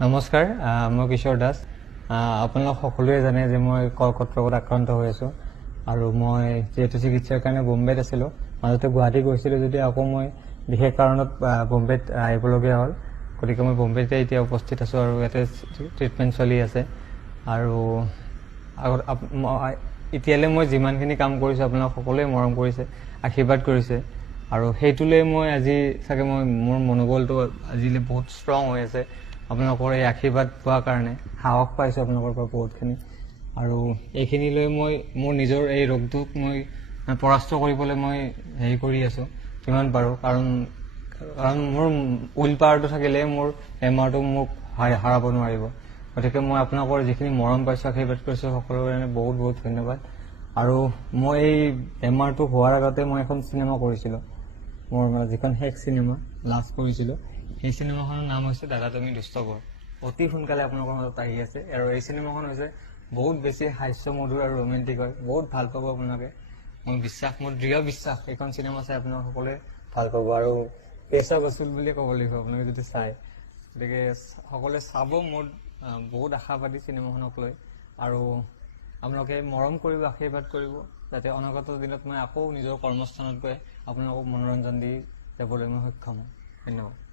নমস্কাৰ, মই কিশোৰ দাস। আপোনালোক সকলোৱে জানে যে মই কৰ্কট ৰোগত আক্ৰান্ত হৈ আছোঁ আৰু মই যিহেতু চিকিৎসাৰ কাৰণে বোম্বেত আছিলোঁ, মাজতে গুৱাহাটী গৈছিলোঁ যদি আকৌ মই বিশেষ কাৰণত বোম্বেত আহিবলগীয়া হ'ল। গতিকে মই বোম্বেতে এতিয়া উপস্থিত আছোঁ আৰু ইয়াতে ট্ৰিটমেণ্ট চলি আছে। আৰু এতিয়ালৈ মই যিমানখিনি কাম কৰিছোঁ আপোনালোক সকলোৱে মৰম কৰিছে, আশীৰ্বাদ কৰিছে আৰু সেইটোলৈ মই আজি চাগে মোৰ মনোবলটো আজিলৈ বহুত ষ্ট্ৰং হৈ আছে। আপোনালোকৰ এই আশীৰ্বাদ পোৱাৰ কাৰণে সাহস পাইছোঁ আপোনালোকৰ পৰা বহুতখিনি। আৰু এইখিনিলৈ মই মোৰ নিজৰ এই ৰোগটোক মই পৰাস্ত কৰিবলৈ মই হেৰি কৰি আছোঁ যিমান পাৰোঁ, কাৰণ মোৰ উইল পাৱাৰটো থাকিলে মোৰ বেমাৰটো মোক হাৰাব নোৱাৰিব। গতিকে মই আপোনালোকৰ যিখিনি মৰম পাইছোঁ, আশীৰ্বাদ কৰিছোঁ, সকলোৰে কাৰণে বহুত বহুত ধন্যবাদ। আৰু মই এই বেমাৰটো হোৱাৰ আগতে মই এখন চিনেমা কৰিছিলোঁ, মোৰ যিখন শেষ চিনেমা লাষ্ট কৰিছিলোঁ, সেই চিনেমাখনৰ নাম হৈছে দাদা তুমি দুষ্ট বৰ। অতি সোনকালে আপোনালোকৰ মাজত আহি আছে আৰু এই চিনেমাখন হৈছে বহুত বেছি হাস্যমধুৰ আৰু ৰোমেণ্টিক হয়। বহুত ভাল পাব আপোনালোকে, মোৰ দৃঢ় বিশ্বাস এইখন চিনেমা চাই আপোনালোক সকলোৱে ভাল পাব আৰু পেচা বচুল বুলিয়ে ক'ব লাগিব আপোনালোকে যদি চায়। গতিকে সকলোৱে চাব, মোৰ বহুত আশাবাদী চিনেমাখনক লৈ। আৰু আপোনালোকে মৰম কৰিব, আশীৰ্বাদ কৰিব, যাতে অনাগত দিনত মই আকৌ নিজৰ কৰ্মস্থানত গৈ আপোনালোকক মনোৰঞ্জন দি যাবলৈ মই সক্ষম হওঁ। ধন্যবাদ।